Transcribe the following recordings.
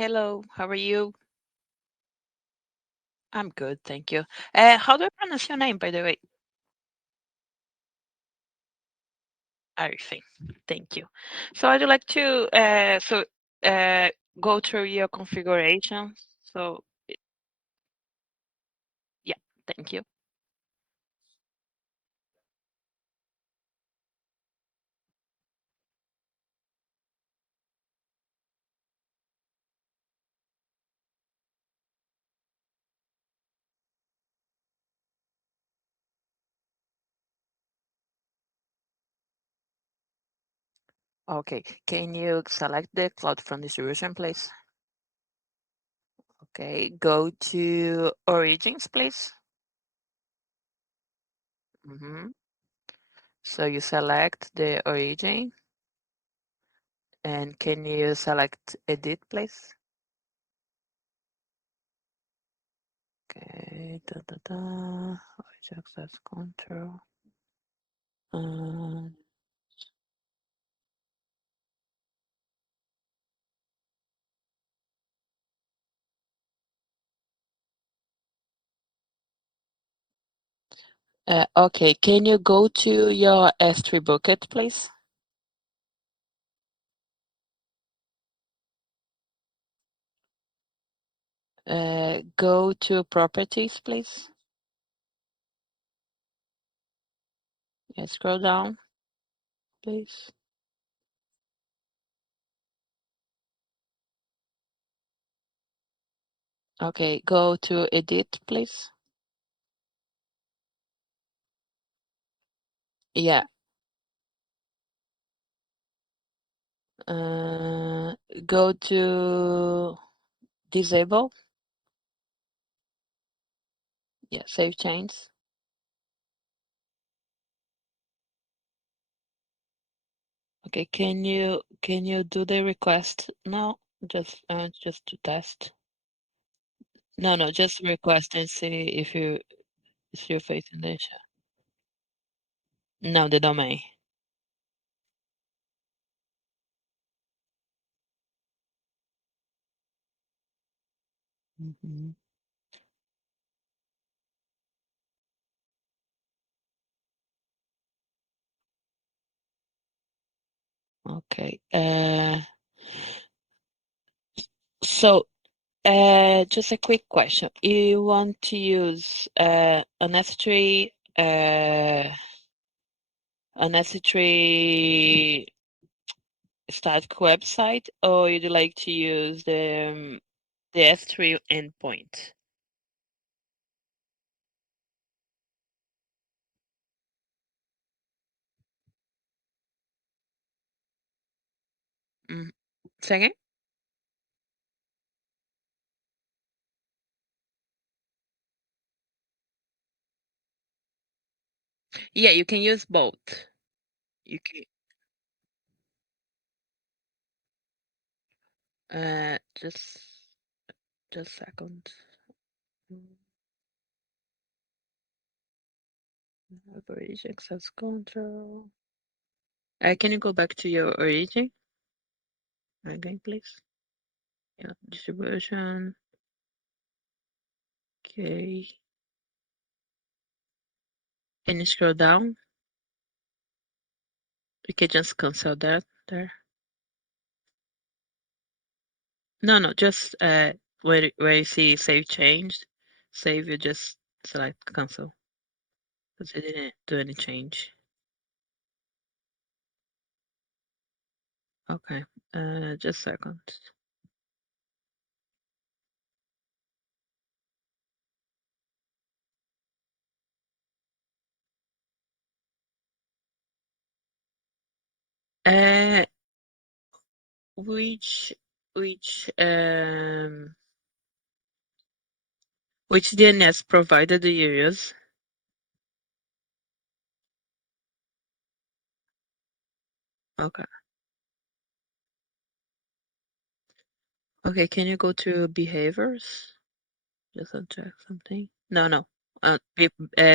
Hello, how are you? I'm good, thank you. How do I pronounce your name, by the way? Arifin. Thank you. So I'd like to uh, go through your configuration. So yeah, thank you. Okay, can you select the CloudFront distribution, please? Okay, go to Origins, please. So you select the origin, and can you select Edit, please? Okay, access control. Uh, okay, can you go to your S3 bucket, please? Go to properties, please. Scroll down, please. Okay, go to edit, please. Yeah. Go to disable. Yeah, save change. Okay, can you do the request now? Just to test. No, just request and see if you're facing the issue. No, the domain. Mhm. Okay. So just a quick question. You want to use an S3 static website, or you'd like to use the S3 endpoint? Second? Yeah, you can use both. You can just a second. Origin access control. Can you go back to your origin again, please? Yeah, distribution. Okay. Can you scroll down? You can just cancel that there. No, just where you see save changed, save, you just select cancel because it didn't do any change. Okay, just a second. Which DNS provider do you use? Okay. Okay, can you go to behaviors? Just to check something. No.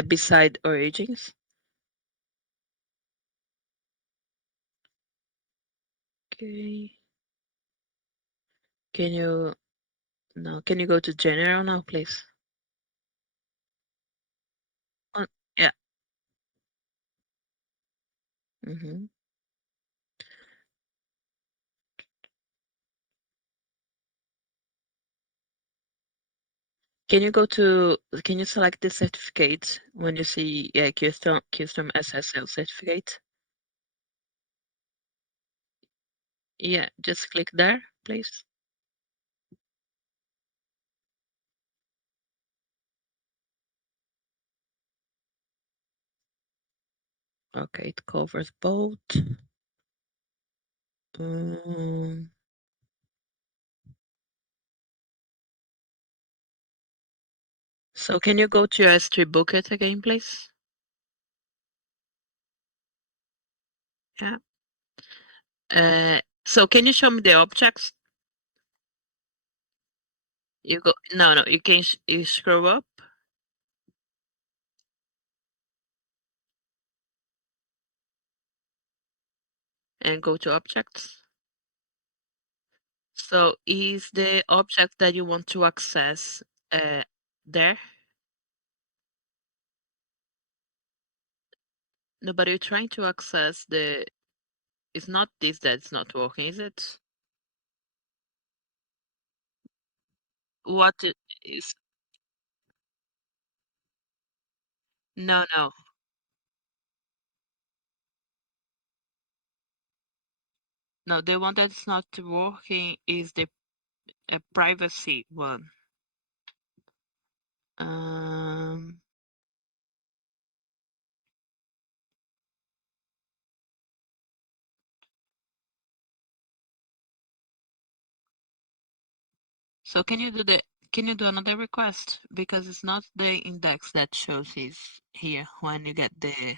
Beside origins. Okay. Can you no? Can you go to general now, please? Yeah. Mm-hmm. Can you go to? Can you select the certificate when you see custom SSL certificate? Yeah, just click there, please. Okay, it covers both. Um, so can you go to your S3 bucket again, please? Yeah. So can you show me the objects? You go. No, you can. You scroll up and go to objects. So is the object that you want to access there? No, but you're trying to access the. It's not this that's not working, is it? What it is? No, no, no. The one that's not working is the privacy one. Um. So can you do another request? Because it's not the index that shows is here when you get the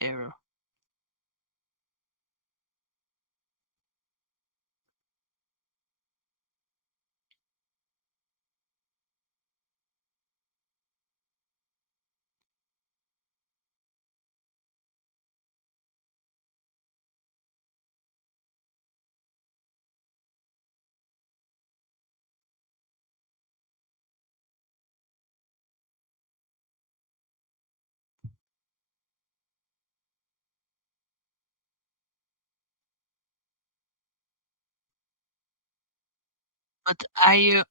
error. But are you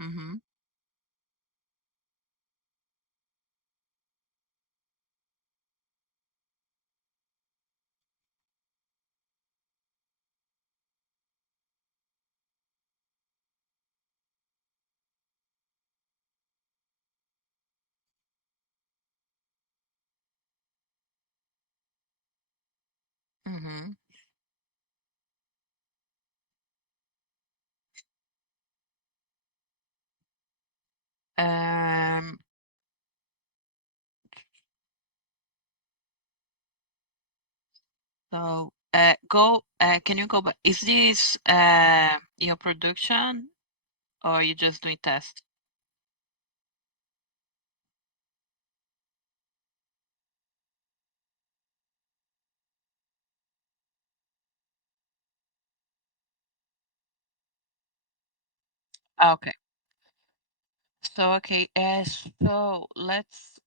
mm-hmm. Mm-hmm. Um so go can you go back? Is this your production or you just doing test? Okay. So okay, so let's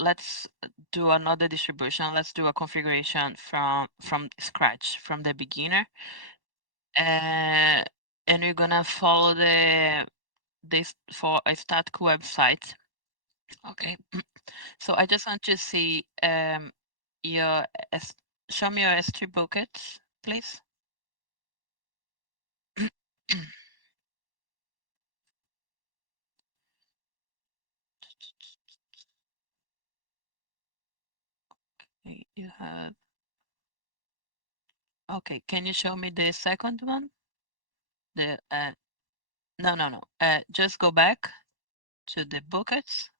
let's do another distribution. Let's do a configuration from scratch, from the beginner. And we're gonna follow this for a static website. Okay. So I just want to see your S show me your S3 buckets, please. Okay, you have okay, can you show me the second one? The no. Just go back to the buckets.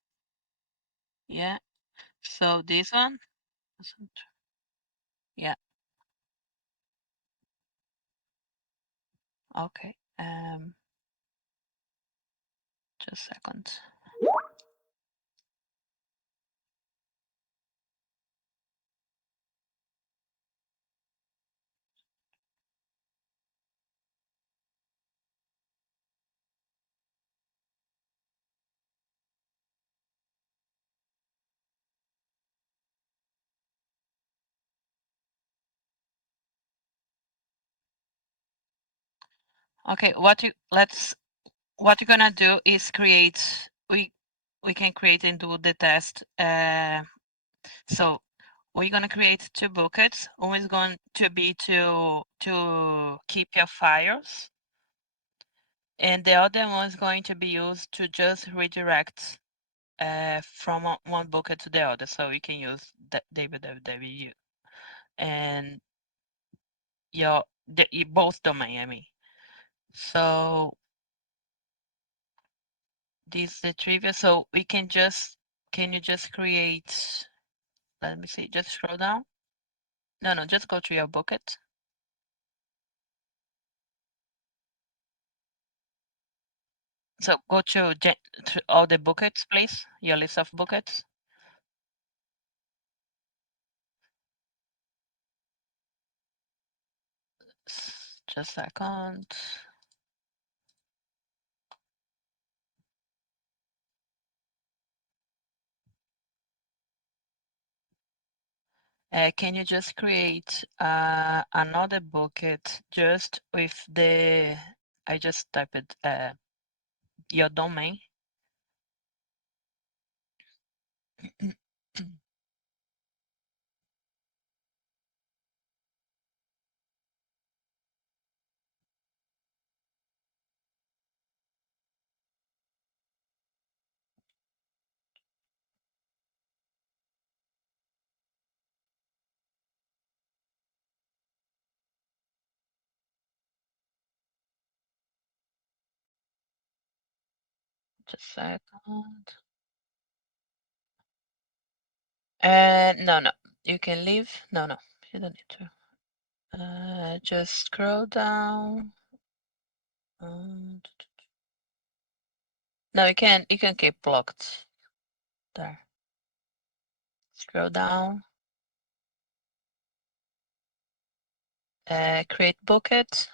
Yeah. So this one. Yeah. Okay. Just a second. Okay, what you're gonna do is we can create and do the test. So we're gonna create two buckets. One is going to be to keep your files, and the other one is going to be used to just redirect from one bucket to the other. So you can use the www and both domain. I mean, so this is the trivia. So we can can you just create? Let me see. Just scroll down. No, just go to your bucket. So go to all the buckets, please. Your list of buckets. Just a second. Can you just create another bucket just with I just typed your domain. Just a second. No, you can leave. No, you don't need to. Just scroll down. No, you can keep blocked there. Scroll down. Create bucket.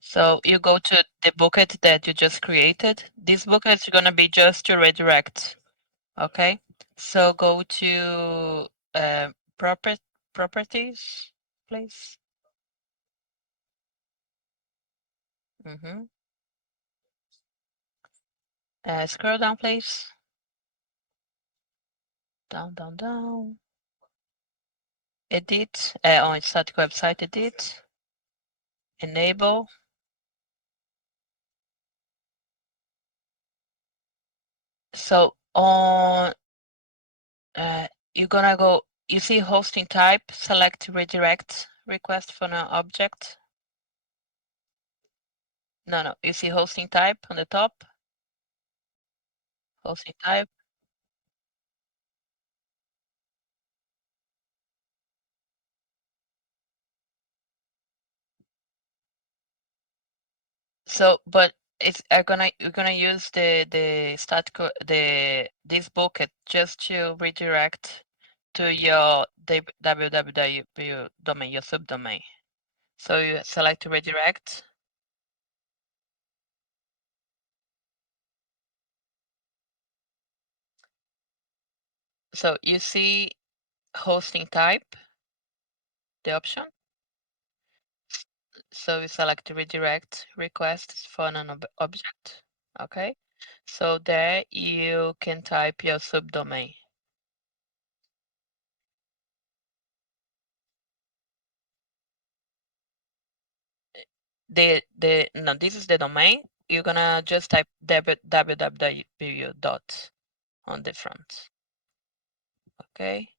So you go to the bucket that you just created. This bucket is gonna be just to redirect. Okay. So go to properties, please. Scroll down, please. Down. Edit. On static website, edit. Enable. So on, you're gonna go. You see hosting type. Select redirect request from an object. No. You see hosting type on the top. Hosting type. So, but you're gonna use this bucket just to redirect to your www domain, your subdomain. So you select redirect. So you see hosting type, the option. So you select redirect request for an object. Okay. So there you can type your subdomain. No, this is the domain. You're gonna just type www dot on the front. Okay.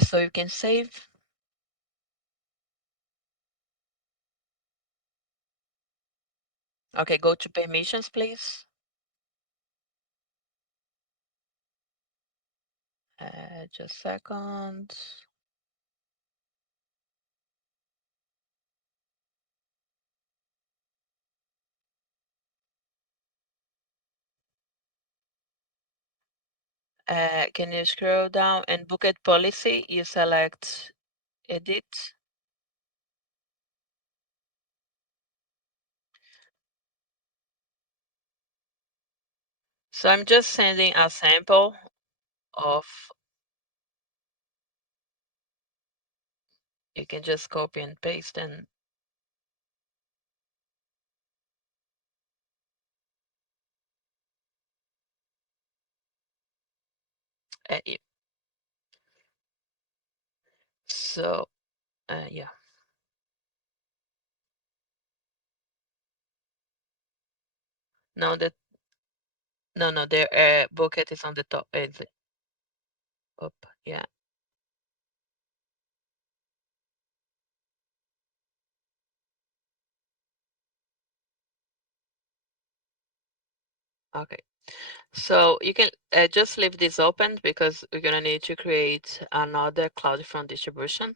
So you can save. Okay, go to permissions, please. Just a second. Can you scroll down and bucket policy? You select edit. So I'm just sending a sample of, you can just copy and paste and so yeah. No, the bucket is on the top. It's up, yeah. Okay. So you can just leave this open because we're gonna need to create another CloudFront distribution.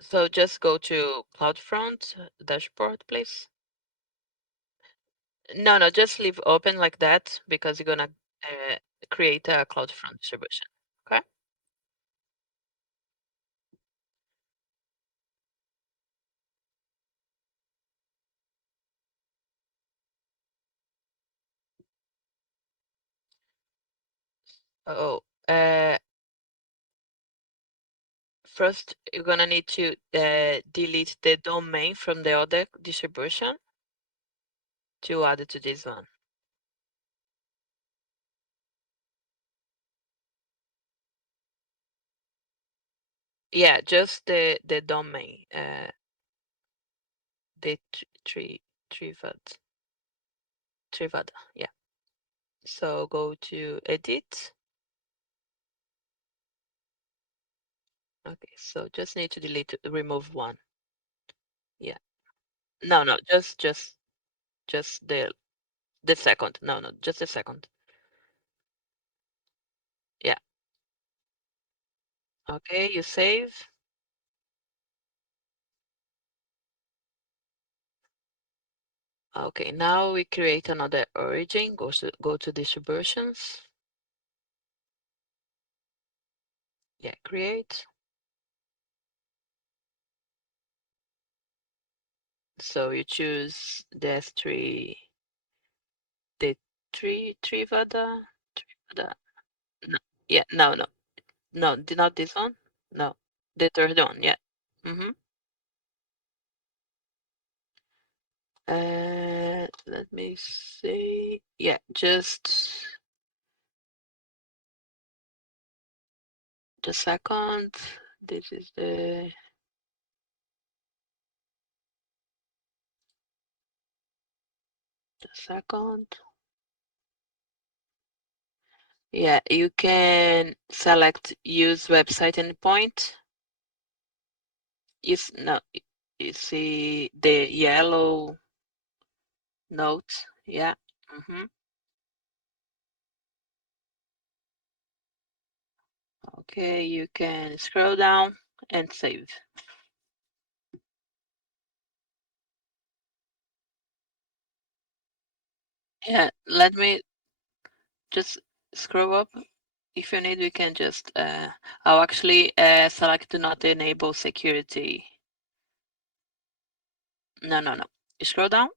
So just go to CloudFront dashboard, please. No, just leave open like that because you're gonna create a CloudFront distribution. Okay. Oh, first you're gonna need to delete the domain from the other distribution to add it to this one. Yeah, just the domain. The Trivada. Yeah. So go to edit. Okay, so just need to remove one. Yeah. No, just the second. No, just the second. Yeah. Okay, you save. Okay, now we create another origin. Go to distributions. Yeah, create. So you choose the S3, the Trivada. No, yeah, no, not this one. No, the third one. Yeah. Mm-hmm. Let me see. Yeah, just the second. This is the second. Yeah, you can select use website endpoint. No, you see the yellow note. Yeah. Mm-hmm. Okay, you can scroll down and save. Yeah, let me just scroll up. If you need, we can just, I'll actually select do not enable security. No. You scroll down.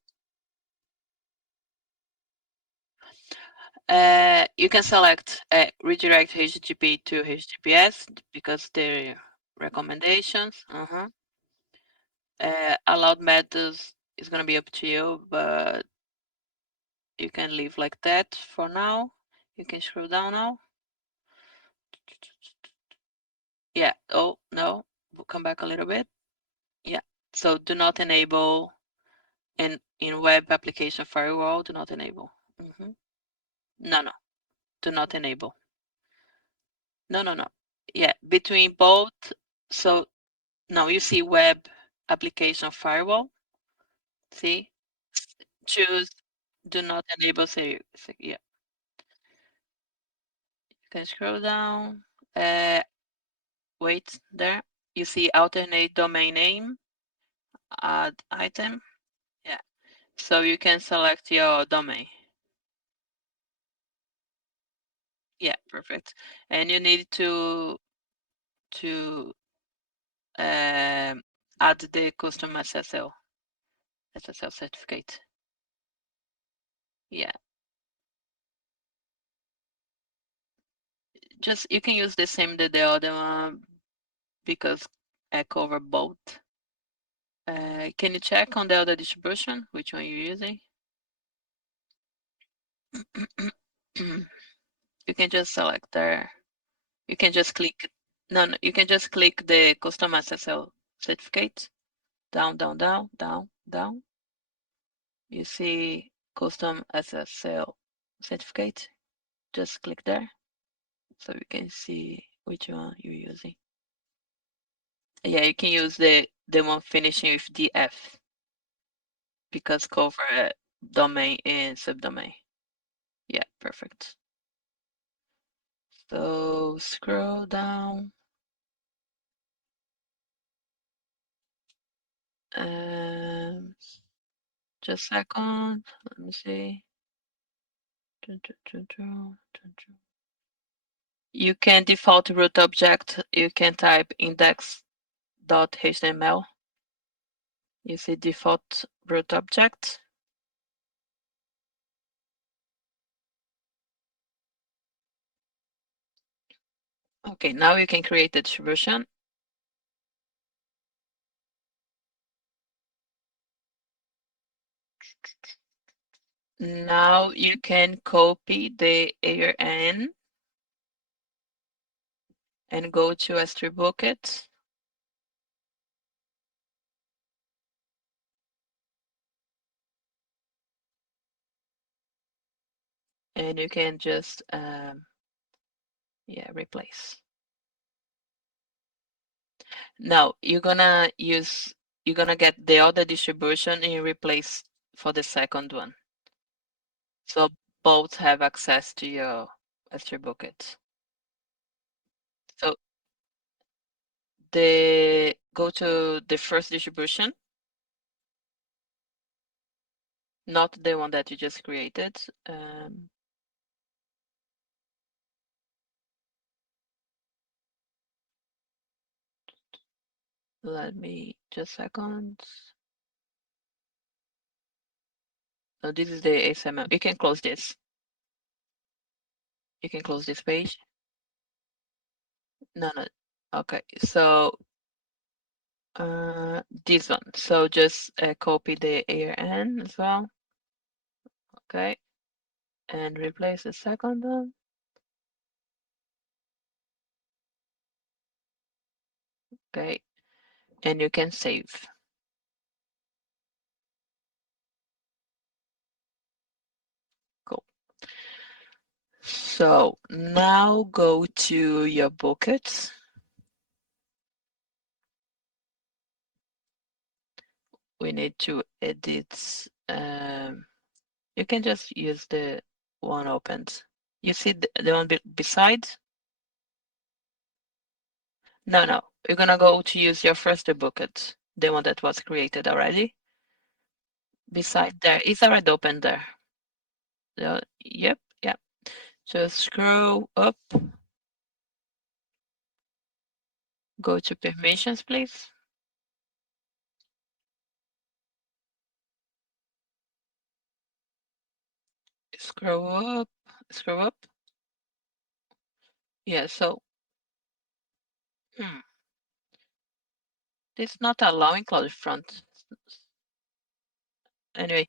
You can select redirect HTTP to HTTPS because they're recommendations. Allowed methods is going to be up to you, but you can leave like that for now. You can scroll down now. Yeah. Oh, no. We'll come back a little bit. Yeah. So do not enable in web application firewall. Do not enable. No. Do not enable. No. Yeah. Between both. So now you see web application firewall. See? Choose. Do not enable yeah. You can scroll down. Wait there. You see alternate domain name, add item. Yeah. So you can select your domain. Yeah, perfect. And you need to add the custom SSL certificate. Yeah. Just you can use the same that the other one because I cover both. Can you check on the other distribution which one you're using? You can just select there. You can just click. No, you can just click the custom SSL certificate. Down, down, down, down, down. You see custom SSL certificate. Just click there so you can see which one you're using. Yeah, you can use the one finishing with DF because cover domain and subdomain. Yeah, perfect. So scroll down. Just a second. Let me see. You can default root object. You can type index.html. You see default root object. Okay, now you can create the distribution. Now you can copy the ARN and go to S3 bucket. And you can just replace. Now you're gonna get the other distribution and replace for the second one. So both have access to your S3 bucket. So go to the first distribution, not the one that you just created. Let me just a second. So this is the ACM. You can close this. You can close this page. No. Okay. So this one. So just copy the ARN as well. Okay. And replace the second one. Okay. And you can save. Cool. So now go to your buckets. We need to edit. You can just use the one opened. You see the one beside? No. You're gonna go to use your first bucket, the one that was created already. Beside there, it's already open there. Yep. Just scroll up. Go to permissions, please. Scroll up. Yeah, so it's not allowing CloudFront. Anyway.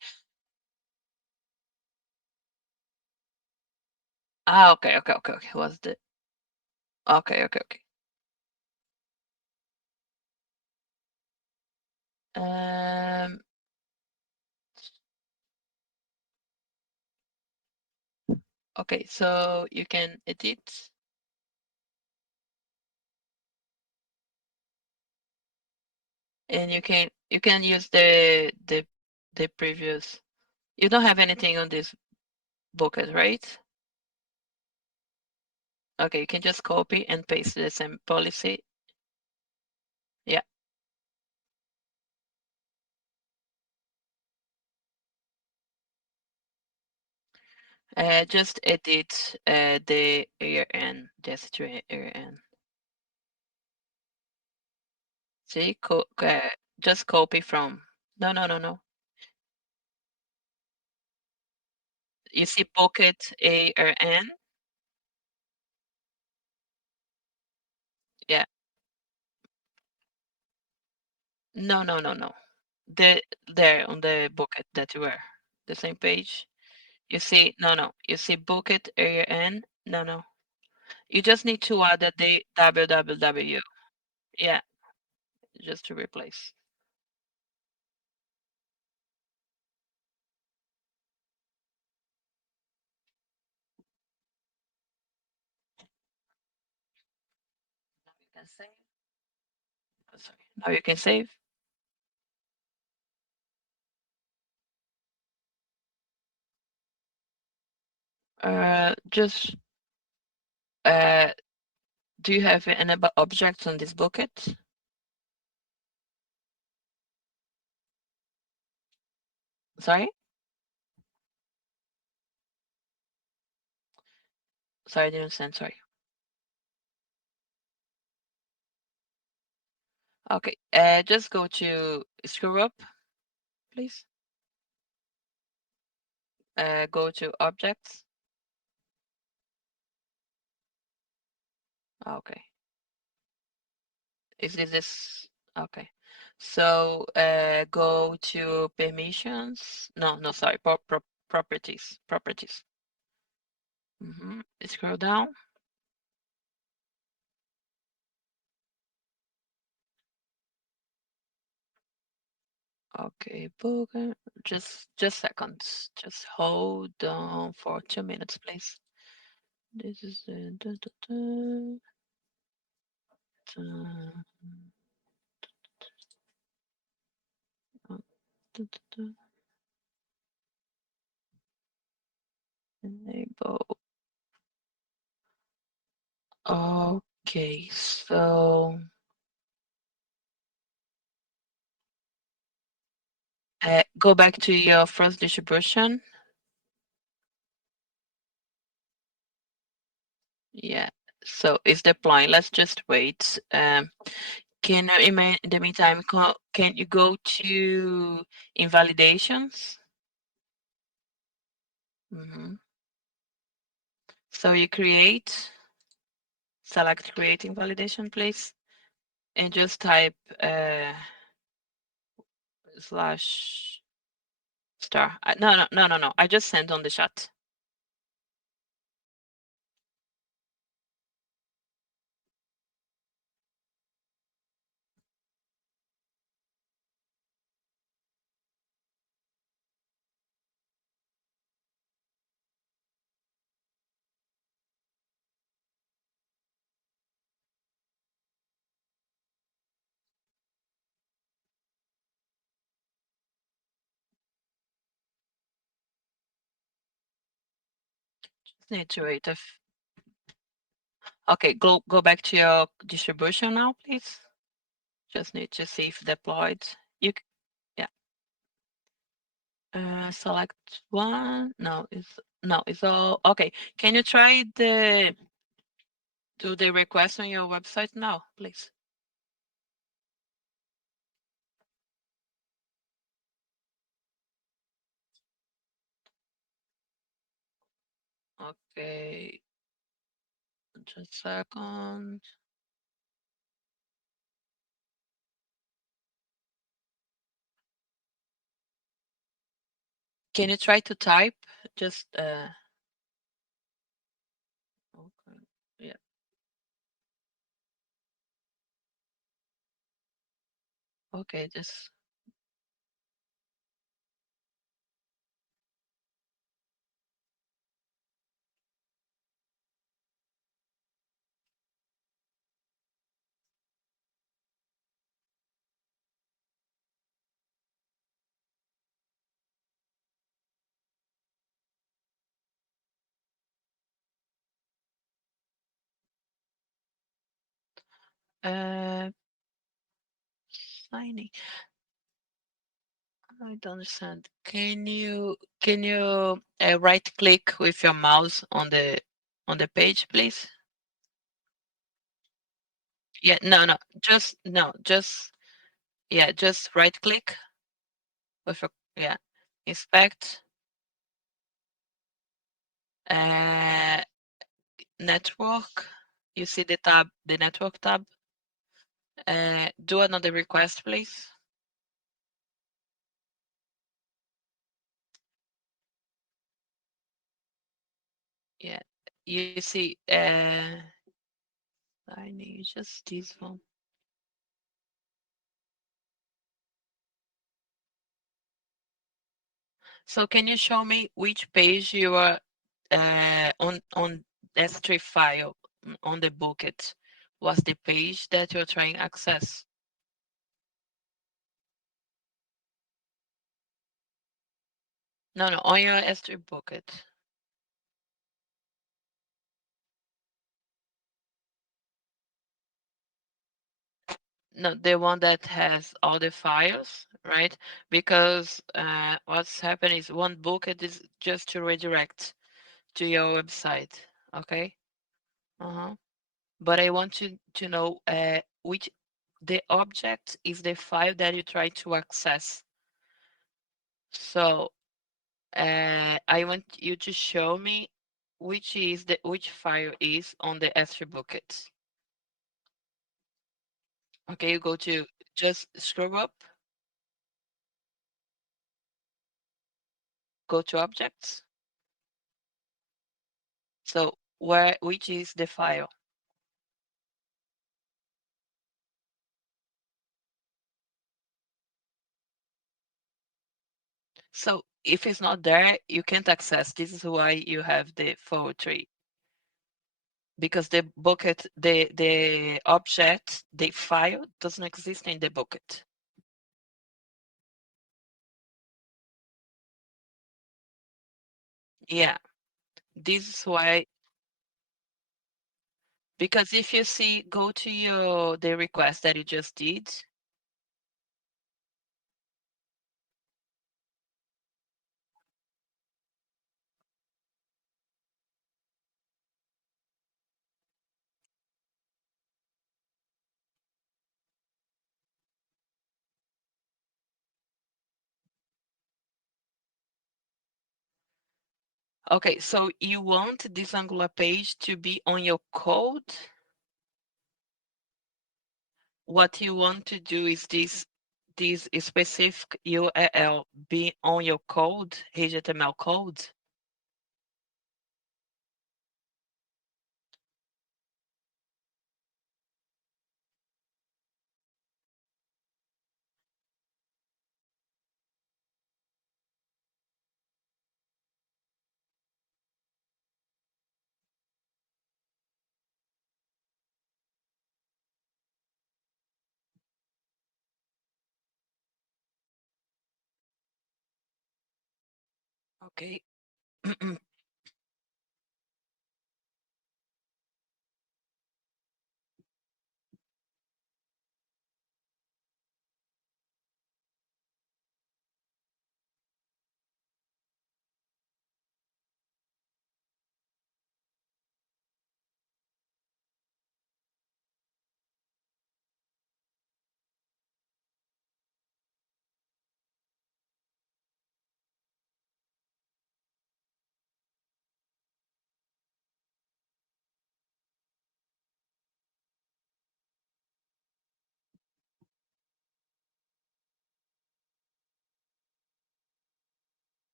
Okay. What's the okay. Okay, so you can edit. And you can use the previous. You don't have anything on this bucket, right? Okay, you can just copy and paste the same policy. Yeah. Just edit the ARN, just to ARN. See, just copy from. No. You see bucket ARN? Yeah. No. There on the bucket that you were, the same page. You see, no. You see bucket ARN? No. You just need to add the www. Yeah, just to replace. Now you can save. Oh, sorry. Now you can save. Just do you have any objects on this bucket? Sorry? Sorry, I didn't understand. Sorry. Okay. Just go to scroll up, please. Go to objects. Okay. Is this? Okay. So go to permissions. No, sorry. Properties. Properties. Scroll down. Okay, Bogan. Just seconds. Just hold on for 2 minutes, please. This is the enable. Okay, so go back to your first distribution. Yeah, so it's deploying. Let's just wait. Can you, in the meantime, can you go to invalidations? So you select create invalidation, please, and just type slash star. No. I just sent on the chat. Just need to wait. Okay, go back to your distribution now, please. Just need to see if deployed. Yeah. Select one. No, it's all okay. Can you try do the request on your website now, please? Okay, just a second. Can you try to type? Just okay, yeah. Okay, just Uh, signing. I don't understand. Can you right click with your mouse on the page, please? Yeah, no, just no, just yeah, just right click with a yeah, inspect uh network. You see the tab, the network tab. Do another request, please. Yeah, you see I need just this one. So can you show me which page you are on S3 file on the bucket? Was the page that you're trying to access? No, on your S3 bucket. No, the one that has all the files, right? Because what's happening is one bucket is just to redirect to your website, okay? Uh-huh. But I want to know which the object is the file that you try to access. So I want you to show me which file is on the S3 bucket. Okay, you go to just scroll up, go to objects. So which is the file? So if it's not there, you can't access. This is why you have the forward tree. Because the bucket, the object, the file doesn't exist in the bucket. Yeah, this is why, because if you see, go to the request that you just did. Okay, so you want this Angular page to be on your code. What you want to do is this specific URL be on your code, HTML code. Okay.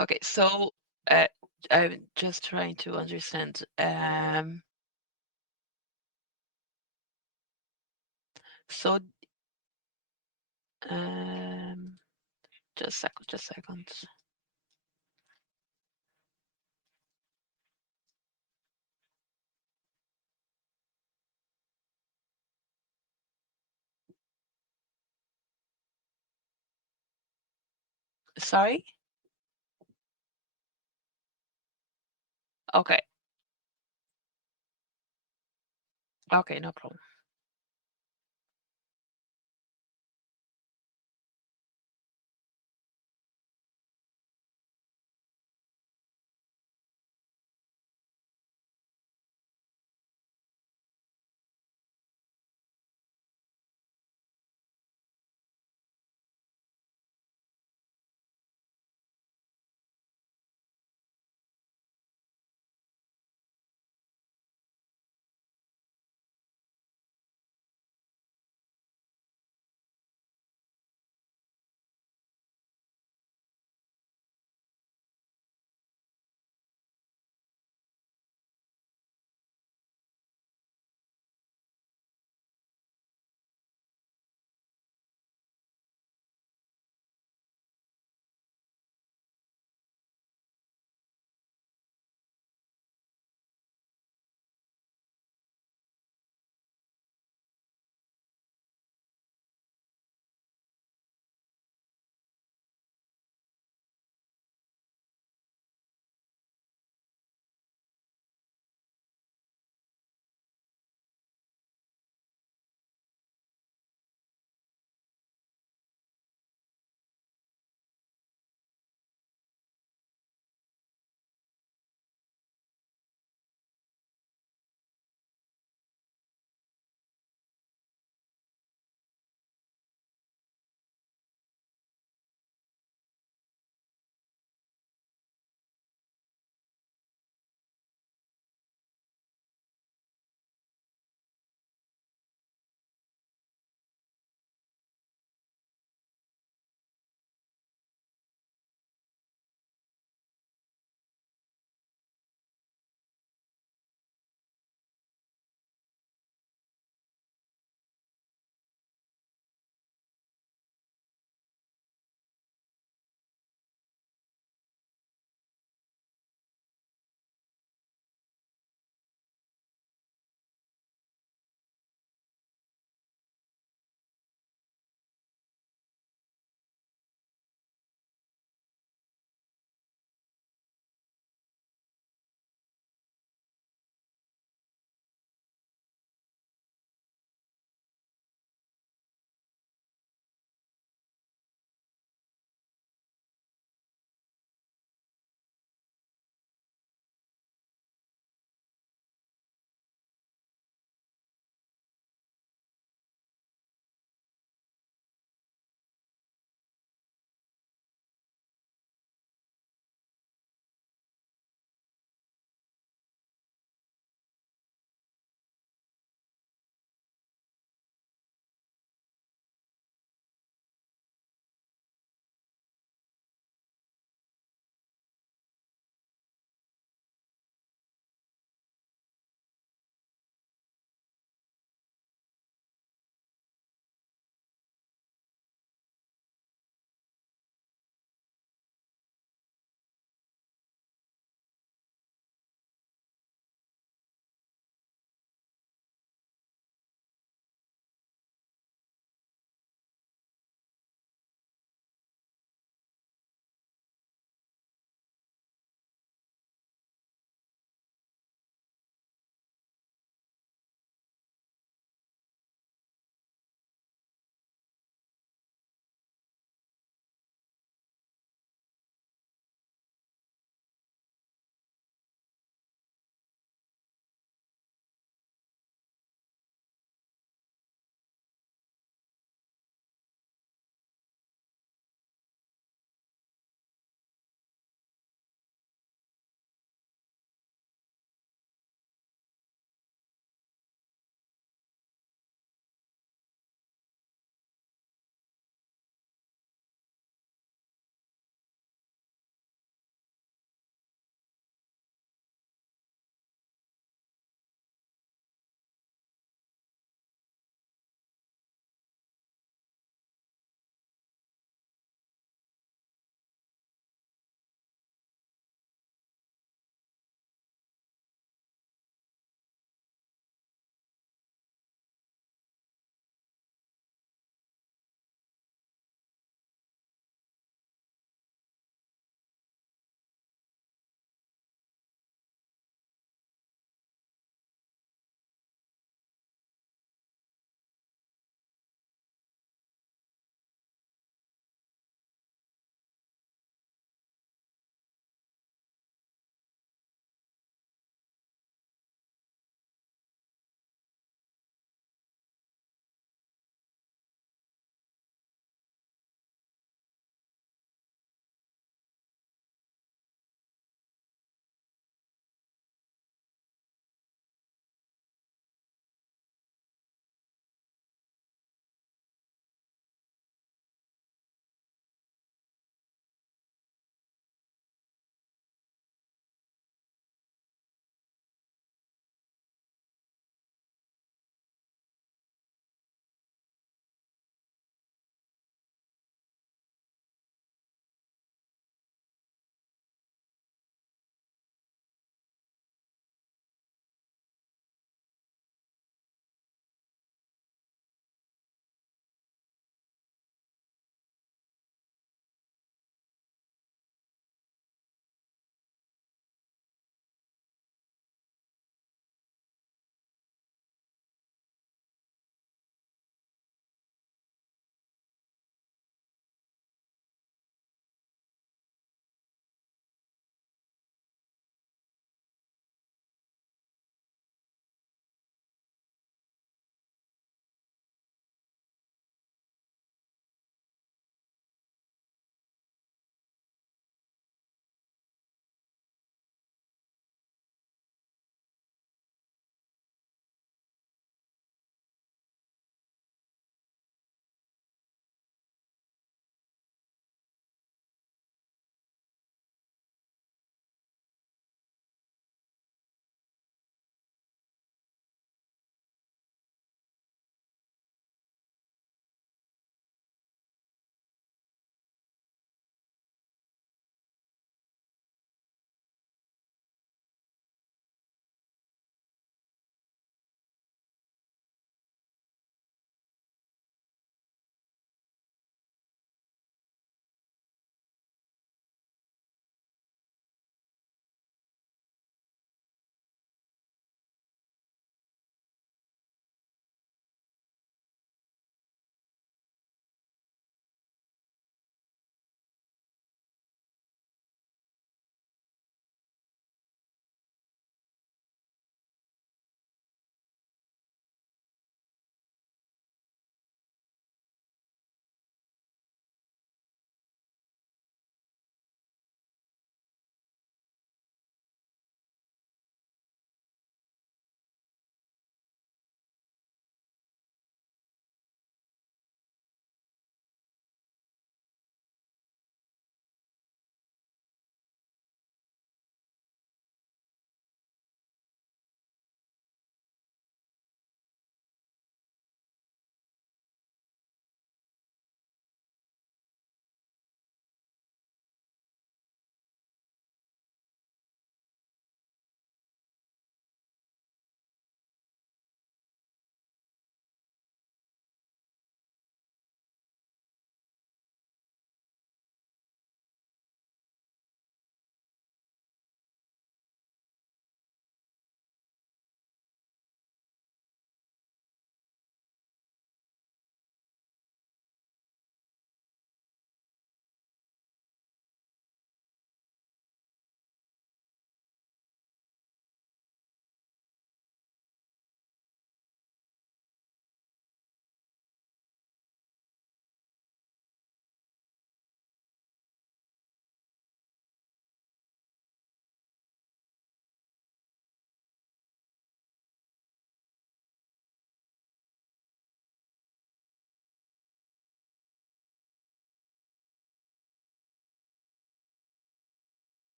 Okay, so uh, I'm just trying to understand. So um, just second. Sorry. Okay. Okay, no problem.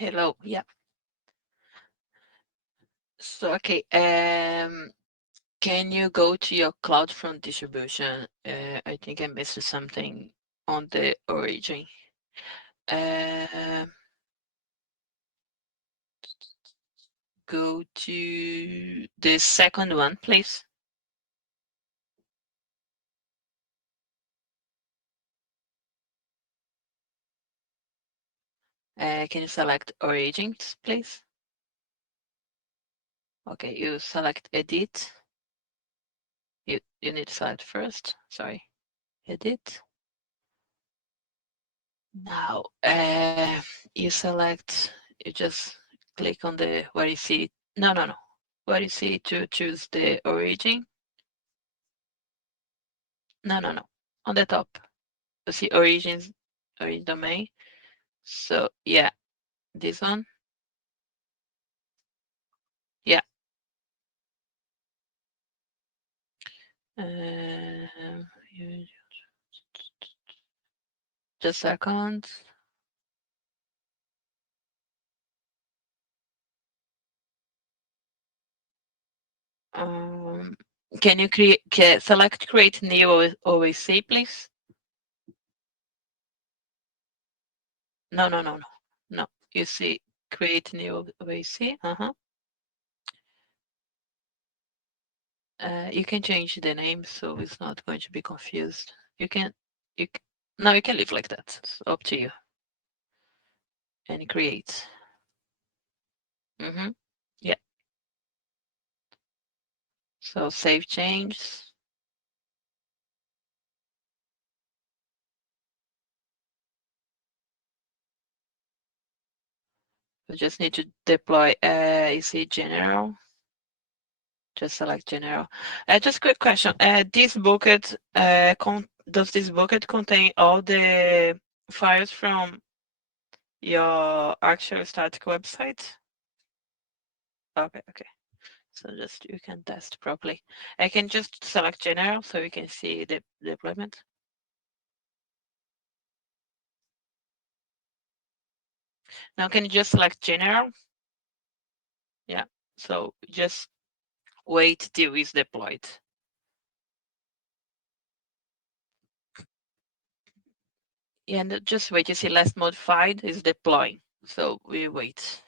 Hello. Yeah. So okay. Can you go to your CloudFront distribution? I think I missed something on the origin. Uh, Go to the second one, please. Can you select origins, please? Okay, you select edit. You need to select first. Sorry, edit. Now, you select. You just click on the where you see. No, no, no. Where you see to choose the origin. No, no, no. On the top, you see origins, origin domain. So yeah, this one. Yeah. You- just a second. Um, can you select create new OAC, please? No, no, no, no, no. You see create new OAC. You can change the name so it's not going to be confused. You can, you c- no, you can leave like that. It's up to you. And create. Yeah. So save changes. You just need to deploy. You see general. Just select general. Just quick question. This bucket, does this bucket contain all the files from your actual static website? Okay, okay. So just you can test properly. I can just select general so you can see the deployment. Now can you just select general? Yeah. So just wait till it's deployed. Yeah, and just wait. You see last modified is deploying. So we wait.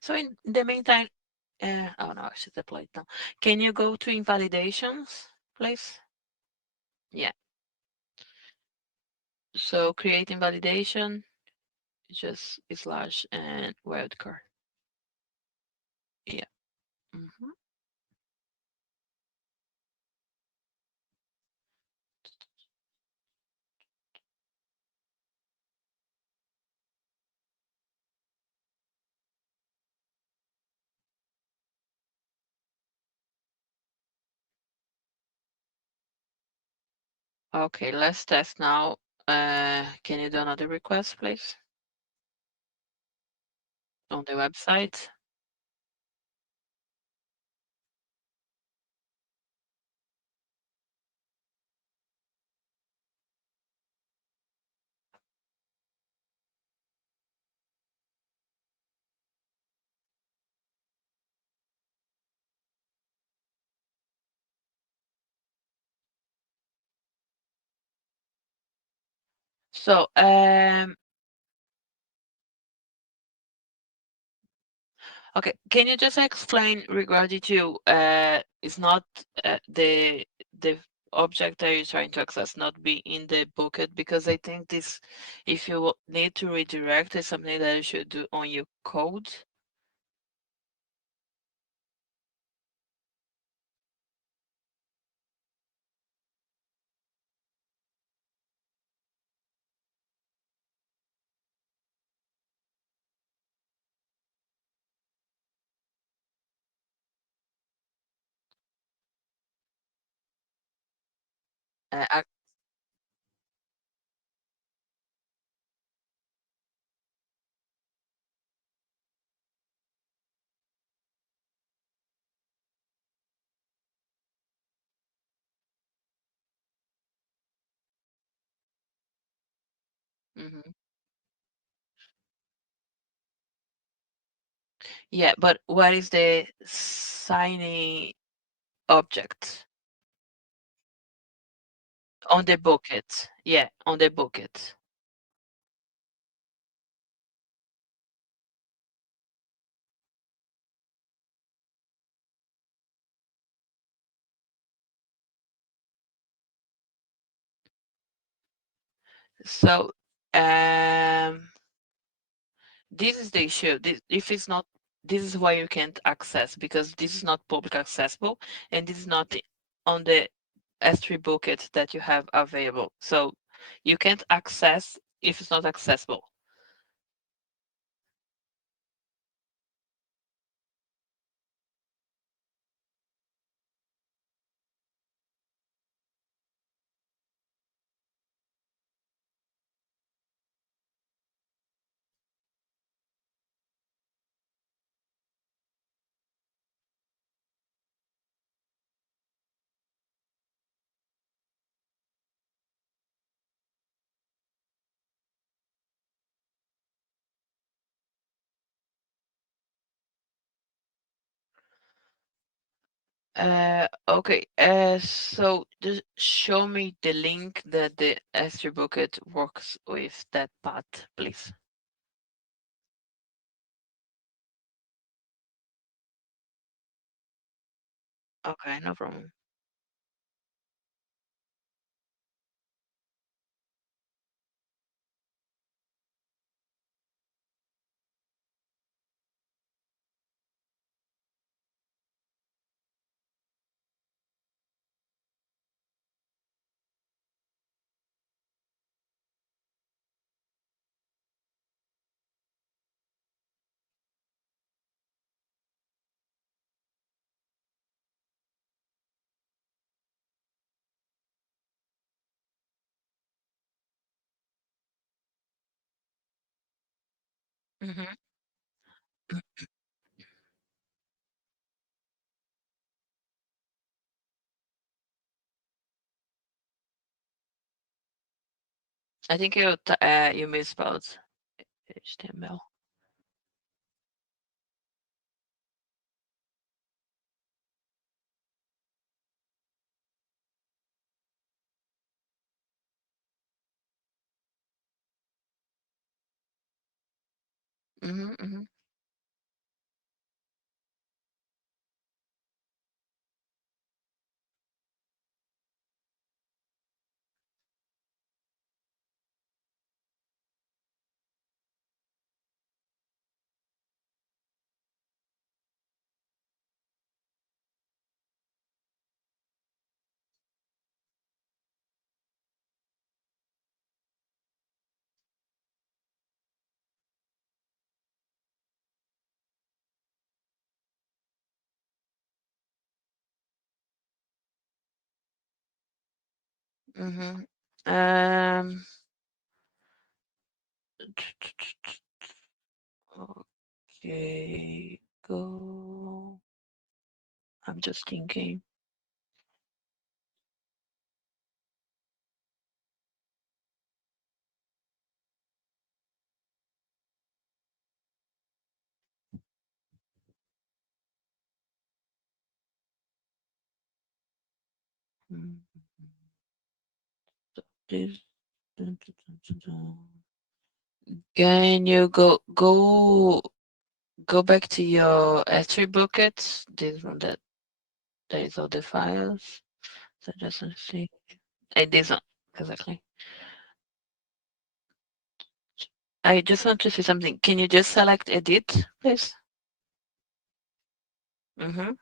So in the meantime, oh no, I should deploy it now. Can you go to invalidations, please? Yeah. So create invalidation, just slash and wildcard. Yeah. Mhm. Okay, let's test now. Can you do another request, please, on the website? So, okay, can you just explain regarding to it's not the object that you're trying to access not be in the bucket because I think this if you need to redirect is something that you should do on your code. Uh, ac- Mm-hmm. Yeah, but what is the signing object on the bucket? Yeah, on the bucket. So, um, this is the issue. If it's not, this is why you can't access because this is not public accessible and this is not on the S3 bucket that you have available. So you can't access if it's not accessible. Okay. So just show me the link that the S3 bucket works with that path, please. Okay, no problem. Mm-hmm. I think you misspelled HTML. Mm-hmm, mm-hmm. Mm-hmm. Okay, go. I'm just thinking. Mm, This. dun, dun, dun, dun, dun. Can you go back to your S3 bucket? This one that is all the files. So just want to see. This one exactly. I just want to see something. Can you just select edit, please? Mm-hmm.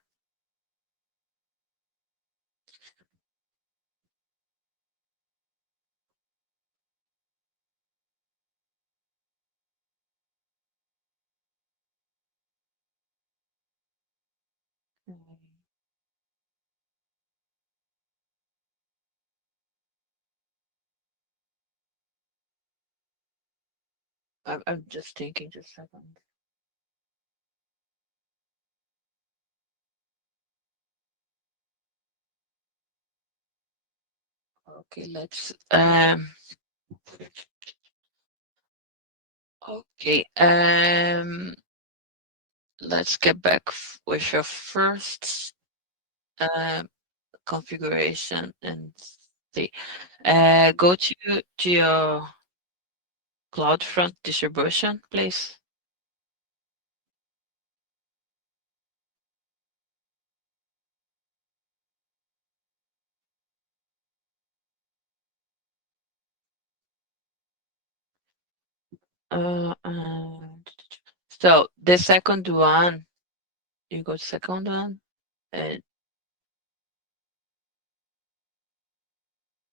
I'm just thinking just a second. Okay, let's Okay. Let's get back with your first um, configuration and see. Go to your CloudFront distribution, please. So the second one, you go to second one, and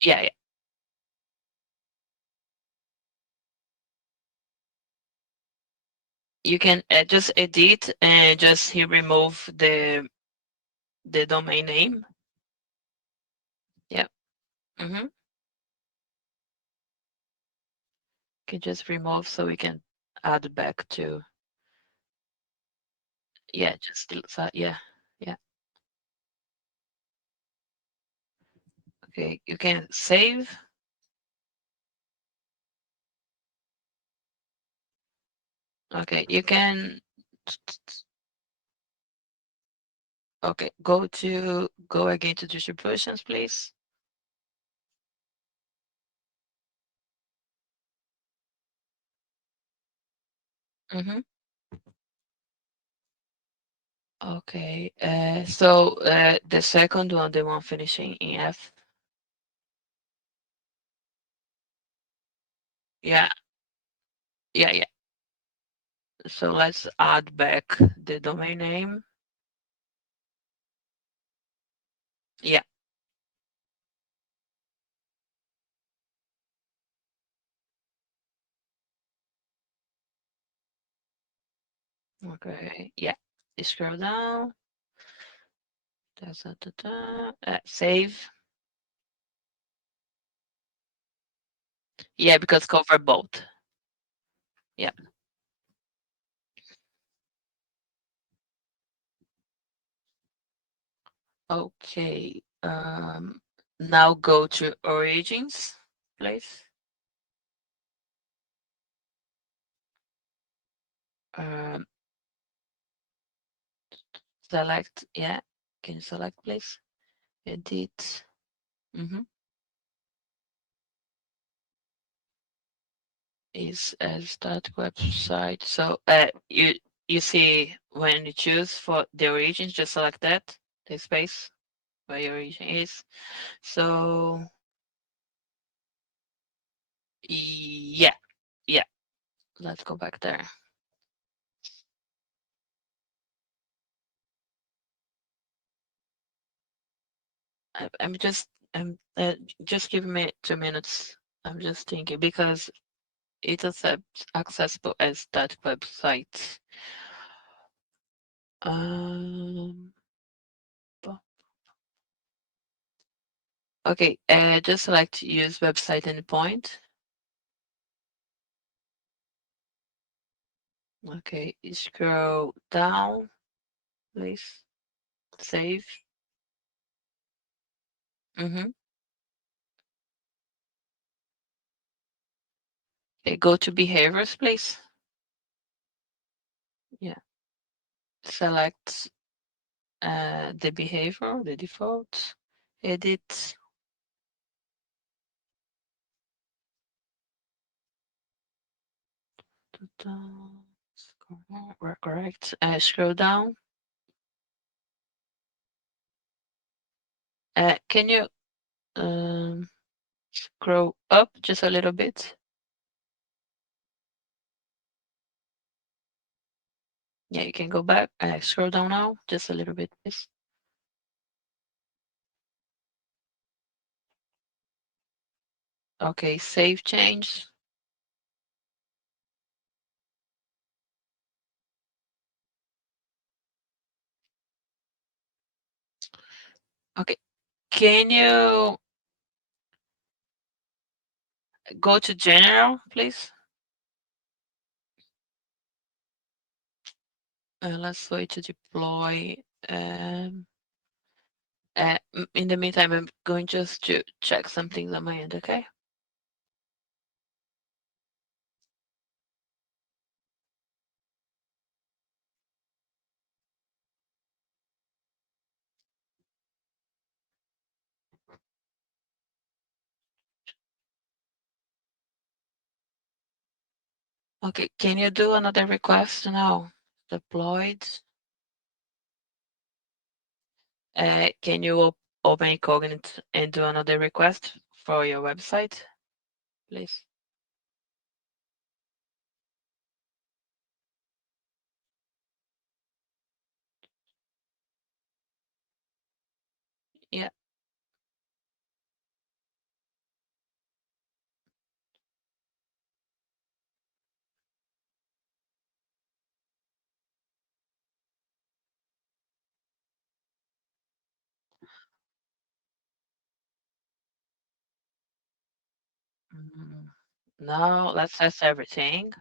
yeah, yeah. You can just edit and just here remove the domain name. Yeah. Mm-hmm. Can just remove so we can add back to, yeah, just yeah, yeah. Okay, you can save. Okay, you can. Okay, go again to distributions, please. Mm-hmm. Okay, so the second one, the one finishing in F. Yeah, yeah, yeah. So let's add back the domain name. Yeah. Okay. Yeah. You scroll down. Da, da, da, da. Save. Yeah, because cover both. Yeah. Okay. Now go to origins, please. Um, select. Yeah. Can you select, please? Edit. Mm-hmm. Is a static website. So you see when you choose for the origins, just select that the space where your origin is. So yeah, yeah. Let's go back there. I'm just give me 2 minutes. I'm just thinking because it is accessible as that website. Um, okay, just select use website endpoint. Okay, scroll down, please. Save. Mm-hmm. Okay, go to behaviors, please. Yeah. Select the behavior, the default. Edit. Correct. Scroll down. Can you scroll up just a little bit? Yeah, you can go back. Scroll down now, just a little bit, please. Okay, save change. Okay, can you go to general, please? Let's wait to deploy. Um, in the meantime, I'm going just to check something on my end, okay? Okay, can you do another request now? Deployed. Can you open Incognito and do another request for your website, please? Yeah. Mm. Now let's test everything.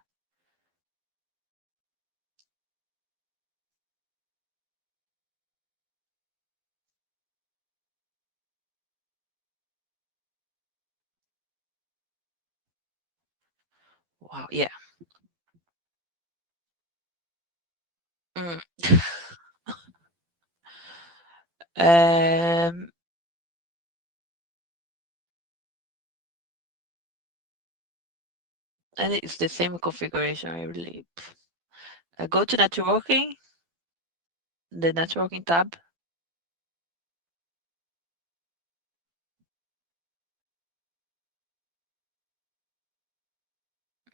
Wow, yeah. Mm. Um, and it's the same configuration, I believe. Go to networking, the networking tab.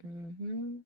Mhm.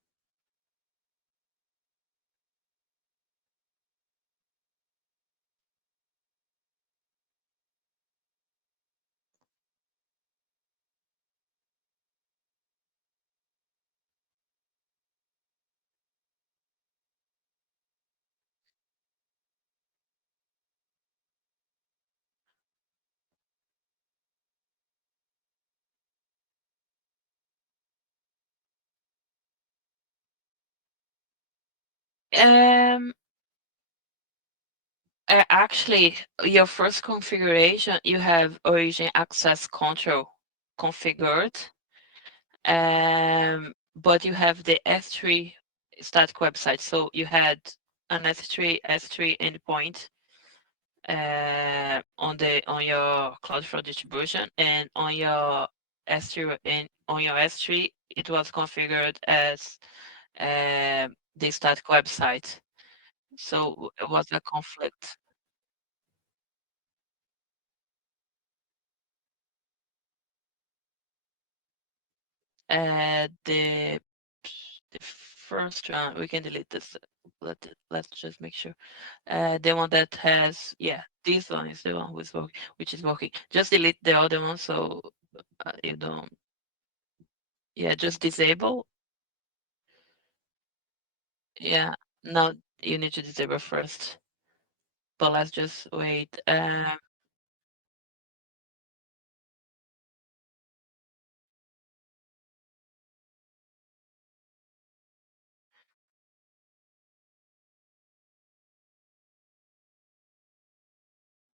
Um, Actually, your first configuration, you have origin access control configured, but you have the S3 static website. So you had an S3 endpoint on your CloudFront distribution, and on your S3 it was configured as the static website. So it was a conflict. The first one, we can delete this. Let's just make sure. The one that has, yeah, this one is the one which is working. Just delete the other one so you don't, yeah, just disable. Yeah, now you need to disable first. But let's just wait.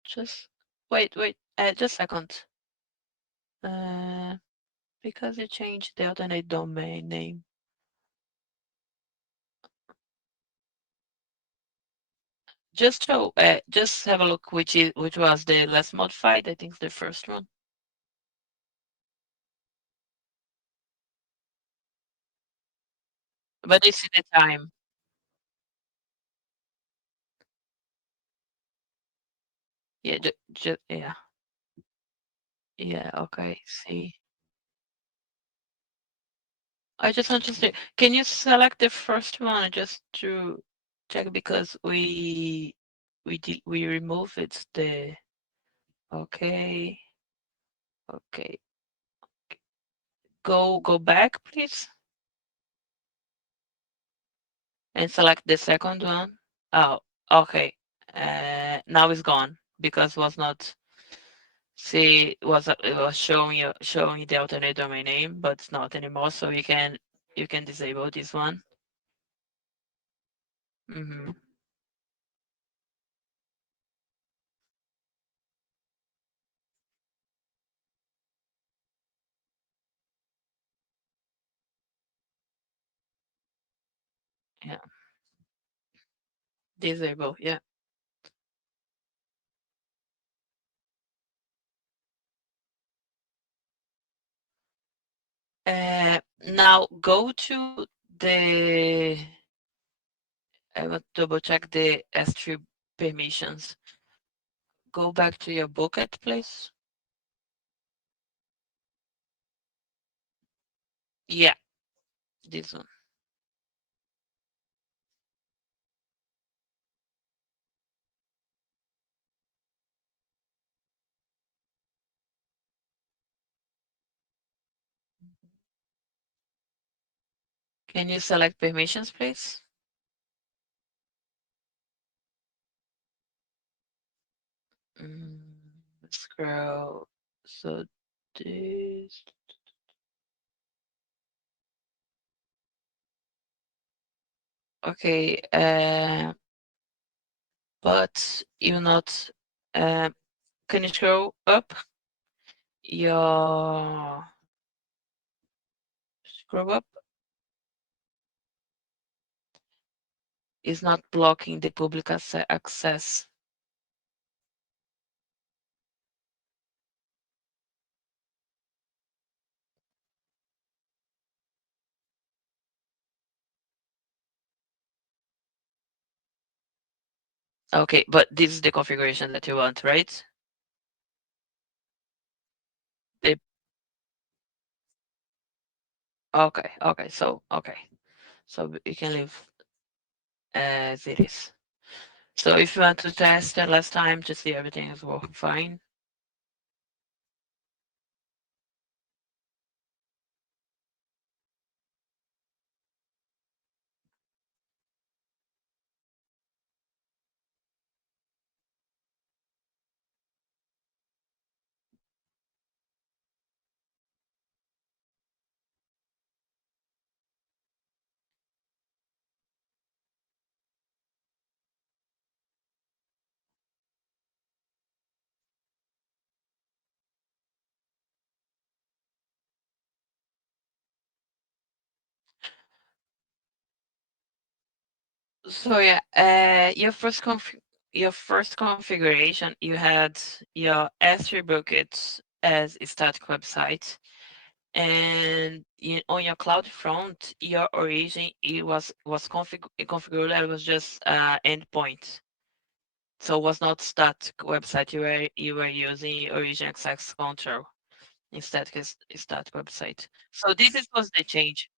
Just wait, just a second. Uh, because you changed the alternate domain name. Just have a look which was the last modified. I think it's the first one. But you see the time. Yeah, yeah, yeah. Okay, see. I just want to say, can you select the first one just to check because we remove it the okay, okay. Go back, please, and select the second one. Oh, okay. Now it's gone because was not. See, it was showing the alternate domain name, but it's not anymore. So you can disable this one. Mm-hmm. Yeah, disable. Yeah. Now go to the I want to double check the S3 permissions. Go back to your bucket, please. Yeah, this one. Can you select permissions, please? Mm, scroll. So this. Okay. But you not. Can you scroll up? Your scroll up is not blocking the public access. Okay, but this is the configuration that you want, right? The, okay, so you can leave as it is. So if you want to test it last time to see everything is working fine. So yeah, your first configuration, you had your S3 buckets as a static website, and on your CloudFront, your origin it was configured. It was just endpoint, so it was not static website. You were using origin access control instead of static website. So was the change.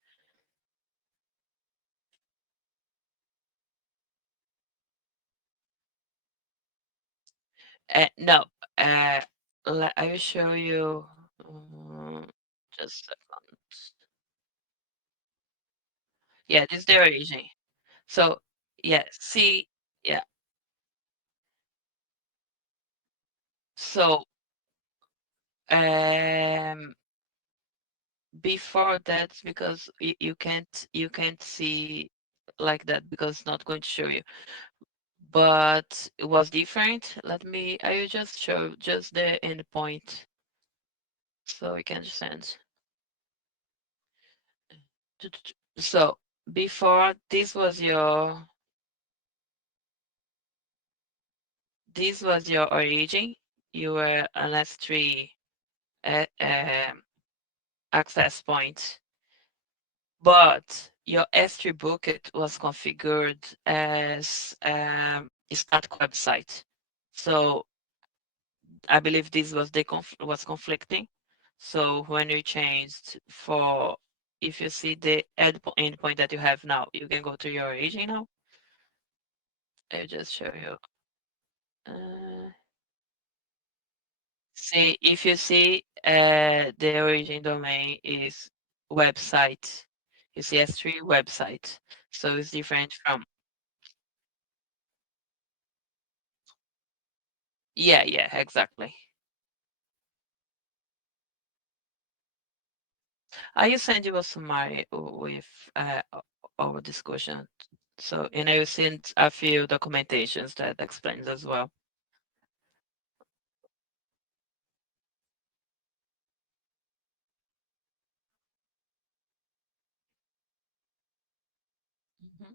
No, uh, I will show you. um, just a second. Yeah, this is the origin. So yeah, see, yeah. So um, before that, because you can't see like that because it's not going to show you. But it was different. I will just show just the endpoint so we can understand. So before this was your origin. You were an S3 access point, but your S3 bucket was configured as a static website. So I believe this was conflicting. So when you changed for, if you see the endpoint that you have now, you can go to your origin now. I'll just show you. Uh, See, if you see the origin domain is website, you see S3 website. So it's different from, yeah, exactly. I will send you a summary with our discussion. So, and I will send a few documentations that explains as well. Mhm.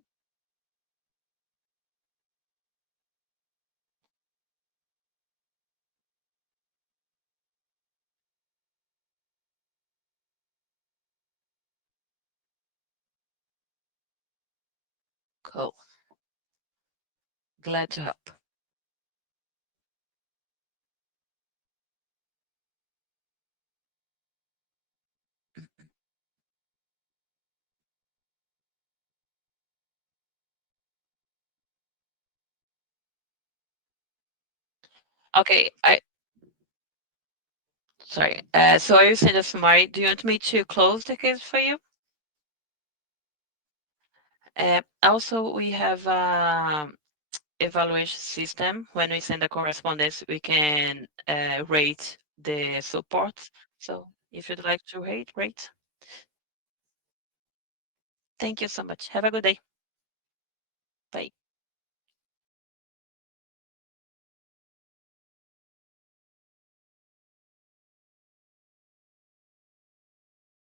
Cool. Glad to help. Okay, sorry. So are you saying the summary? Do you want me to close the case for you? Also, we have evaluation system. When we send a correspondence, we can rate the support. So if you'd like to rate. Thank you so much. Have a good day. Bye.